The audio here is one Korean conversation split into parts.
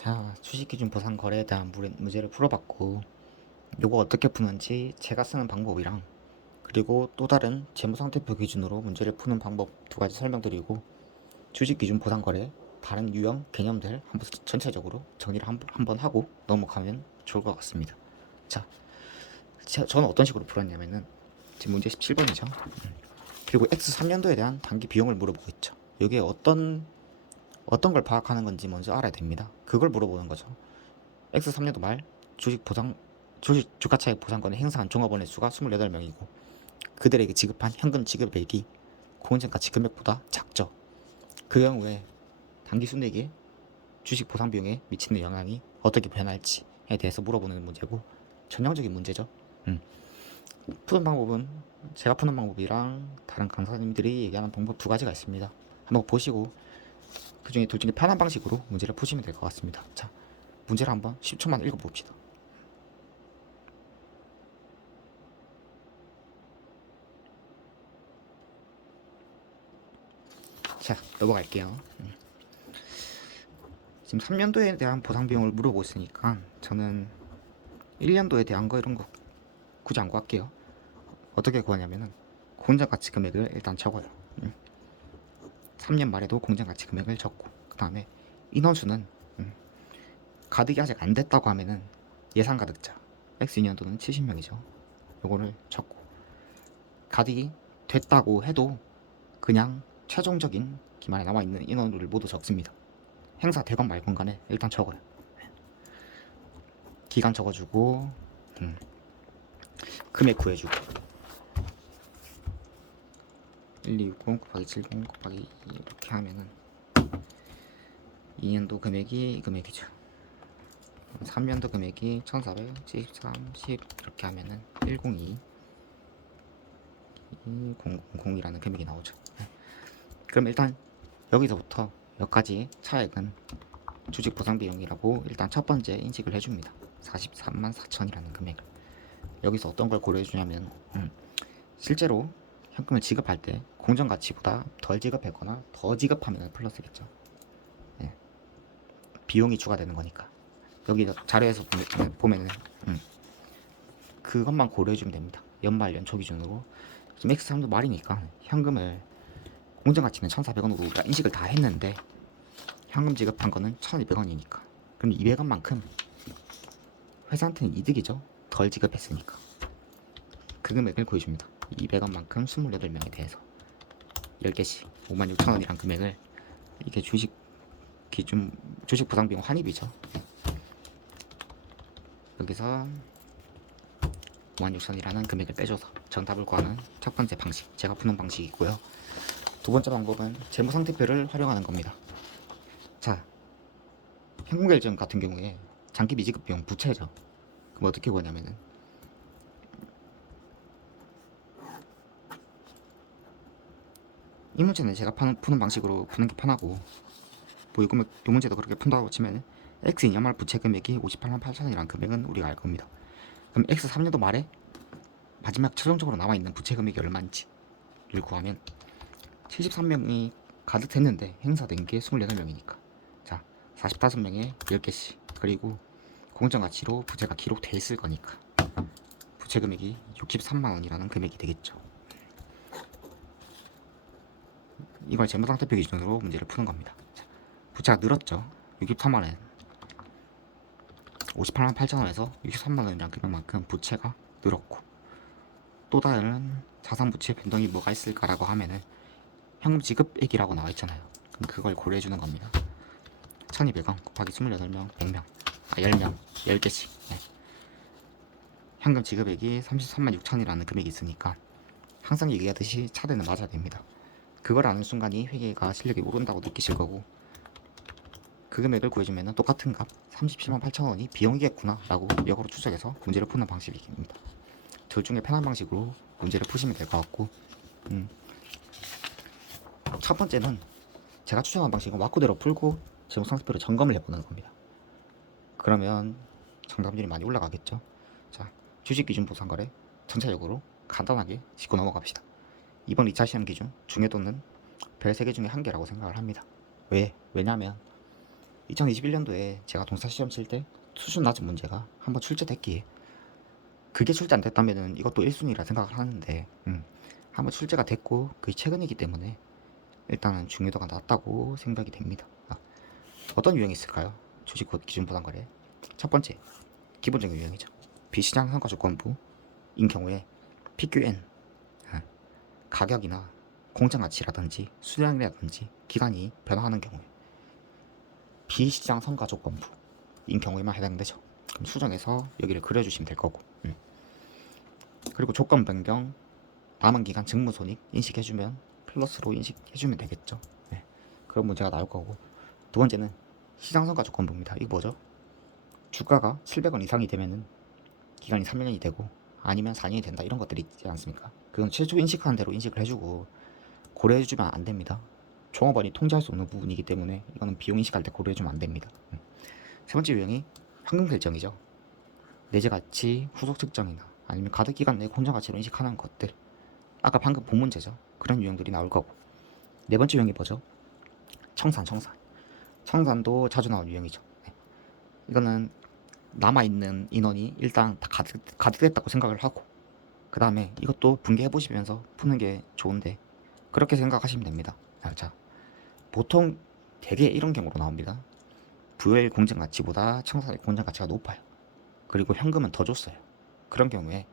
자, 주식기준 보상 거래에 대한 문제를 풀어봤고, 요거 어떻게 푸는지 제가 쓰는 방법이랑, 그리고 또 다른 재무상태표 기준으로 문제를 푸는 방법 두 가지 설명드리고, 주식기준 보상 거래 다른 유형 개념들 한번 전체적으로 정리를 한번 하고 넘어가면 좋을 것 같습니다. 자, 저는 어떤 식으로 풀었냐면은 지금 문제 17번이죠. 그리고 X3년도에 대한 단기 비용을 물어보고 있죠. 이게 어떤 걸 파악하는 건지 먼저 알아야 됩니다. 그걸 물어보는 거죠. X3년도 말 주가차익 보상권을 행사한 종업원의 수가 28명이고 그들에게 지급한 현금 지급액이 공은전 가치 금액보다 작죠. 그 경우에 단기 순이익에 주식 보상 비용에 미치는 영향이 어떻게 변할지에 대해서 물어보는 문제고 전형적인 문제죠. 푸는 방법은 제가 푸는 방법이랑 다른 강사님들이 얘기하는 방법 두 가지가 있습니다. 한번 보시고 그 중에 둘 중에 편한 방식으로 문제를 푸시면 될 것 같습니다. 자, 문제를 한번 10초만 읽어봅시다. 자, 넘어갈게요. 지금 3년도에 대한 보상 비용을 물어보고 있으니까 저는 1년도에 대한 거 이런 거 굳이 안 구할게요. 어떻게 구하냐면은 공정가치 금액을 일단 적어요. 3년 말에도 공정가치 금액을 적고 그 다음에 인원수는 가득이 아직 안 됐다고 하면은 예상 가득자 X 2년도는 70명이죠. 요거를 적고 가득이 됐다고 해도 그냥 최종적인 기만에 남아있는 인원을 모두 적습니다. 행사 되건 말건 간에 일단 적어요. 기간 적어주고 금액 구해주고 1260 곱하기 70 곱하기 2 이렇게 하면은 2년도 금액이 이 금액이죠. 3년도 금액이 1473, 10 이렇게 하면은 102 2000이라는 금액이 나오죠. 그럼 일단 여기서부터 여기까지 차액은 주식 보상 비용이라고 일단 첫 번째 인식을 해줍니다. 43만 4천이라는 금액을. 여기서 어떤 걸 고려해 주냐면 실제로 현금을 지급할 때 공정 가치보다 덜 지급했거나 더 지급하면 플러스겠죠. 네. 비용이 추가되는 거니까. 여기 자료에서 보면은 그것만 고려해 주면 됩니다. 연말 연초 기준으로. 지금 X3도 말이니까 현금을 공정 가치는 1,400원으로 우리가 인식을 다 했는데 현금 지급한 거는 1,200원이니까. 그럼 200원만큼 회사한테는 이득이죠. 덜 지급했으니까. 그 금액을 구해줍니다. 200원만큼 28명에 대해서 10개씩 56,000원이란 금액을 이게 주식 보상 비용 환입이죠. 여기서 56,000원이라는 금액을 빼줘서 정답을 구하는 첫 번째 방식, 제가 푸는 방식이고요. 두 번째 방법은 재무상태표를 활용하는 겁니다. 자, 현금결제금 같은 경우에 장기 미지급 비용 부채죠. 그럼 어떻게 구하냐면은 이 문제는 제가 푸는 방식으로 푸는 게 편하고 뭐 이 문제도 그렇게 푼다고 치면 X 2년 말 부채 금액이 58만 8천원이라는 금액은 우리가 알 겁니다. 그럼 X 3년도 말에 마지막 최종적으로 남아있는 부채 금액이 얼마인지를 구하면 73명이 가득 됐는데 행사된 게 28명이니까 자 45명에 10개씩 그리고 공정가치로 부채가 기록돼 있을 거니까 부채 금액이 63만원이라는 금액이 되겠죠. 이걸 재무상태표 기준으로 문제를 푸는 겁니다. 자, 부채가 늘었죠. 63만원 58만 8천원에서 63만원이라는 금액만큼 부채가 늘었고 또 다른 자산부채 변동이 뭐가 있을까라고 하면은 현금 지급액이라고 나와 있잖아요. 그럼 그걸 고려해 주는 겁니다. 1200원 곱하기 28명 100명 10명 10개씩 네. 현금 지급액이 33만 6천이라는 금액이 있으니까 항상 얘기하듯이 차례는 맞아야 됩니다. 그걸 아는 순간이 회계가 실력이 오른다고 느끼실 거고 그 금액을 구해주면 똑같은 값 37만 8천원이 비용이겠구나 라고 역으로 추적해서 문제를 푸는 방식입니다. 둘 중에 편한 방식으로 문제를 푸시면 될 것 같고 첫 번째는 제가 추천한 방식은 와꾸대로 풀고 재무상태표를 점검을 해보는 겁니다. 그러면 정답률이 많이 올라가겠죠. 자, 주식기준 보상거래 전체적으로 간단하게 짚고 넘어갑시다. 이번 2차 시험 기준 중요도는 별 3개 중에 1개라고 생각을 합니다. 왜냐면 2021년도에 제가 동사 시험 칠 때 수준 낮은 문제가 한번 출제됐기에 그게 출제 안 됐다면은 이것도 1순위라 생각을 하는데 한번 출제가 됐고 그게 최근이기 때문에 일단은 중요도가 낮다고 생각이 됩니다. 어떤 유형이 있을까요? 주식 기준 부담거래. 첫 번째, 기본적인 유형이죠. 비시장 성과 조건부인 경우에 PQN, 가격이나 공정 가치라든지 수량이라든지 기간이 변화하는 경우에 비시장 성과 조건부인 경우에만 해당되죠. 그럼 수정해서 여기를 그려주시면 될 거고. 그리고 조건 변경, 남은 기간 직무손익 인식해주면 플러스로 인식해주면 되겠죠. 네. 그런 문제가 나올 거고. 두 번째는 시장성과 조건부입니다. 이거 뭐죠? 주가가 700원 이상이 되면은 기간이 3년이 되고 아니면 4년이 된다 이런 것들이 있지 않습니까? 그건 최초 인식하는 대로 인식을 해주고 고려해주면 안 됩니다. 종업원이 통제할 수 없는 부분이기 때문에 이거는 비용 인식할 때 고려해주면 안 됩니다. 세 번째 유형이 현금 결정이죠. 내재가치, 후속 측정이나 아니면 가득 기간 내 공정 가치로 인식하는 것들. 아까 방금 본 문제죠. 그런 유형들이 나올 거고. 네 번째 유형이 뭐죠? 청산. 청산도 자주 나오는 유형이죠. 이거는 남아있는 인원이 일단 다 가득됐다고 생각을 하고 그 다음에 이것도 분개해보시면서 푸는 게 좋은데 그렇게 생각하시면 됩니다. 자, 보통 대개 이런 경우로 나옵니다. 부여일 공정가치보다 청산일 공정가치가 높아요. 그리고 현금은 더 줬어요. 그런 경우에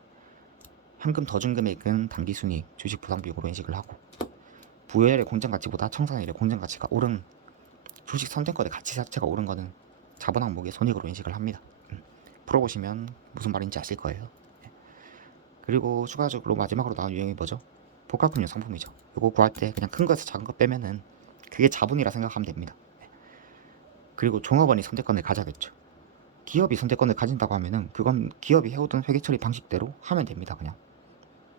현금 더 준 금액은 당기순이익, 주식 부담비용으로 인식을 하고 부여일의 공정가치보다 청산일의 공정가치가 오른 주식 선택권의 가치 자체가 오른 거는 자본 항목의 손익으로 인식을 합니다. 풀어보시면 무슨 말인지 아실 거예요. 그리고 추가적으로 마지막으로 나온 유형이 뭐죠? 복합금융 상품이죠. 이거 구할 때 그냥 큰 거에서 작은 거 빼면은 그게 자본이라 생각하면 됩니다. 그리고 종업원이 선택권을 가져야겠죠. 기업이 선택권을 가진다고 하면은 그건 기업이 해오던 회계처리 방식대로 하면 됩니다. 그냥.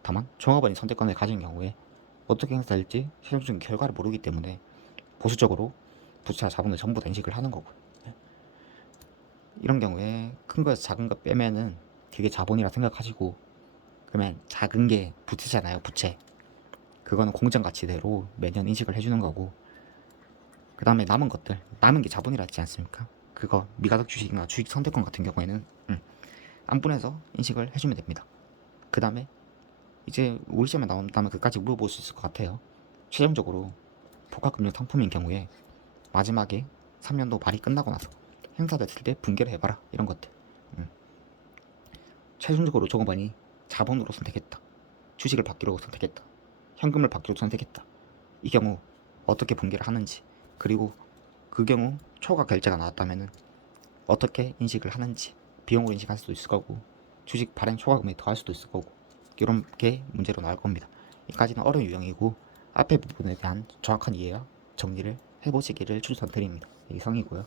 다만 종업원이 선택권을 가진 경우에 어떻게 행사될지 최종적인 결과를 모르기 때문에 보수적으로 부채와 자본을 전부 다 인식을 하는 거고. 이런 경우에 큰 거에서 작은 거 빼면은 그게 자본이라 생각하시고 그러면 작은 게 부채잖아요. 부채. 그거는 공정 가치대로 매년 인식을 해주는 거고 그 다음에 남은 것들 남은 게 자본이라 했지 않습니까? 그거 미가덕 주식이나 주식 선택권 같은 경우에는 안분해서 인식을 해주면 됩니다. 그 다음에 이제 우리 시험에 나온다면 그까지 물어볼 수 있을 것 같아요. 최종적으로 복합금융 상품인 경우에 마지막에 3년도 발이 끝나고 나서 행사됐을 때 분개를 해봐라 이런 것들. 최종적으로 종업원이 자본으로 선택했다, 주식을 받기로 선택했다, 현금을 받기로 선택했다. 이 경우 어떻게 분개를 하는지, 그리고 그 경우 초과 결제가 나왔다면 어떻게 인식을 하는지, 비용으로 인식할 수도 있을 거고 주식 발행 초과금에 더할 수도 있을 거고 이런 게 문제로 나올 겁니다. 이까지는 어려운 유형이고 앞에 부분에 대한 정확한 이해와 정리를 해보시기를 추천드립니다. 이상이고요.